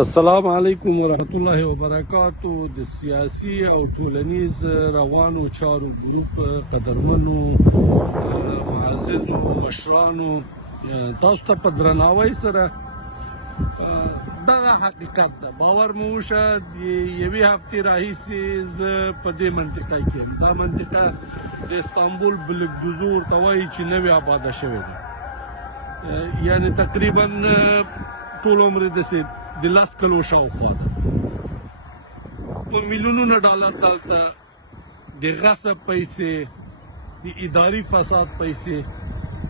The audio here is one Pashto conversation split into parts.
السلام علیکم ورحمت الله وبرکاتو. د سیاسي او ټولنیز روانو چارو ګروپ قدرمنو معززو مشرانو، تاسو ته په درناوي سره دغه حقیقت ده، باور مو وشه د یوې هفتې راهیسې زه په دې منطقه کې یم. دا منطقه د استانبول بلګدوزو ورته وایي چې نوې آباده شوې ده، یعنی تقریبا ټول عمر داسې د 10 کلو شاوخوا ده. په میلیونونو ډالر دلته د غصب پیسې، د اداري فساد پیسې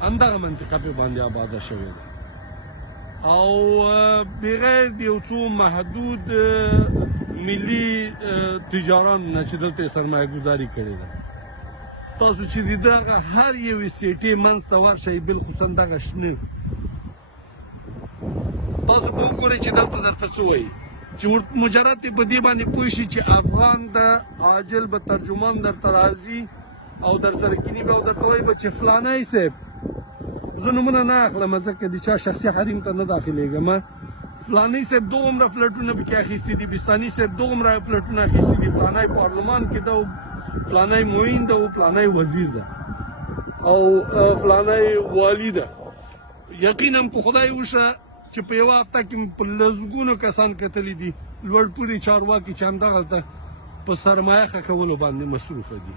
همدغه منطقه په باندې آباده شوې ده، او بغیر د یو څو محدود ملي تجاران نه چې دلته سرمایه گذاري کړې ده. تاسو چې د دغه هر یوې سیټې منځ ته ورشئ، بالخصوصا دغه شنه، تاسو به وګورئ چې دلته درته څه وایي، چې مجرد په دې باندې پوه شي چې افغان د عاجل به ترجمان درته راځي او در سره کینی به او درته وایي به چې فلانی صاحب، زه نومونه نه اخلم ځکه د چا شخصي حریم ته نه داخلېږم، فلانی صاحب دومره فلټونه پکې اخیستي دي، بستاني صاحب دومره فلټونه اخیستي دي، فلانی پارلمان کې ده، فلانی معین ده، فلانی وزیر ده او فلانی والی ده. یقینا په خدای وشه چې په یوه هفته کې په لسګونو کسان کتلي دي لوړ پوړي چارواکي چې همدغلته په سرمایه ښه کولو باندې مصروفه دي.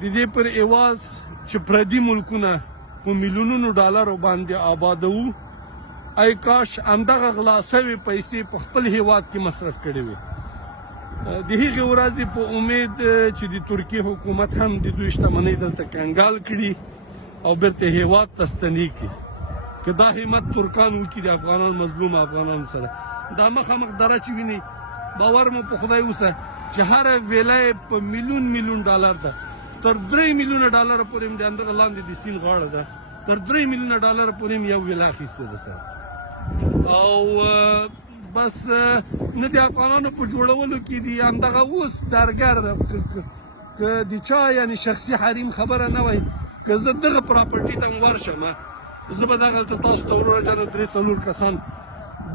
د دې پر عوض چې پردي ملکونه په میلیونونو ډالرو باندې آبادوو، ای کاش همدغه غلا سوې پیسې په خپل هیواد کې مصرف کړې وي. د هغې ورځې په امید چې د ترکیې حکومت هم د دوی شتمنۍ دلته کنګال کړي او بیرته هیواد ته ستنې کړي، که دا همت ترکان وکړي د افغانانو مظلوم افغانانو سره. دا مخامخ دره چې ویني، باور مو په خدای اوسه چې هره ویله یې په میلیون ډالر ده، تر 3 میلیونه ډالر پورې هم د همدغه لاندې د سیند غاړه ده، تر 3 میلیونه ډالر پورې هم یو ویله اخیستې ده سره. او بس نه د افغانانو په جوړولو کې دي همدغه اوس درګر، که د چا یعنی شخصي حریم خبره نه وای، که زه دغه پراپرټي ته ورشم، زه به دغلته تاسو ته وروره جانه 3-4 کسان،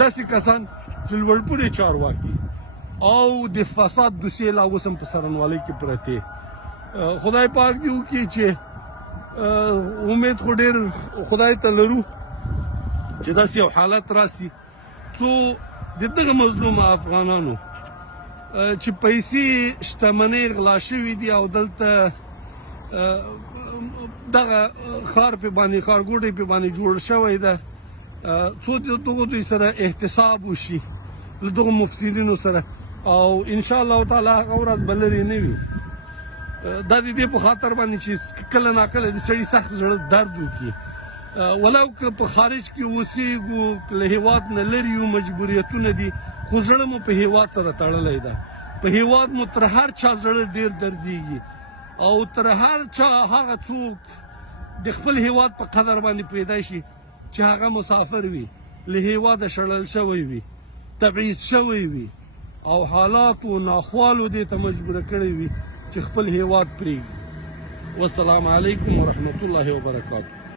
داسې کسان چې لوړ پوړي چارواکي او د فساد دوسیې لا اوس هم په څرنوالۍ کې پرتې. خدای پاک دې وکړي چې امید خو ډېر خدای ته لرو چې داسې یو حالت راسي څو د دغه مظلوم افغانانو چې پیسې شتمنۍ غلا شوي دي او دلته دغه ښار په باندې ښارګوټی په باندې جوړ شوی ده، څو دغه دوی سره احتساب وشي له دغو مفسدینو سره، او انشاءالله تعالی هغه ورځ به لرې نه وي. دا د دې په خاطر باندې چې کله ناکله د سړي سخت زړه درد وکړي، ولو که په خارج کې اوسېږو، له هیواد نه لرې یو، مجبوریتونه دي، خو زړه مو په هیواد سره تړلی ده. په هیواد مو تر هر چا زړه ډېر دردېږي، او تر هر چا هغه څوک د خپل هیواد په قدر باندې پیدا شي چې هغه مسافر وي، له هیواده شړل شوی وي، تبعیض شوی وي، او حالاتو ناخوالو دې ته مجبوره کړی وي چې خپل هیواد پرېږدي. والسلام علیکم ورحمت الله وبرکاتو.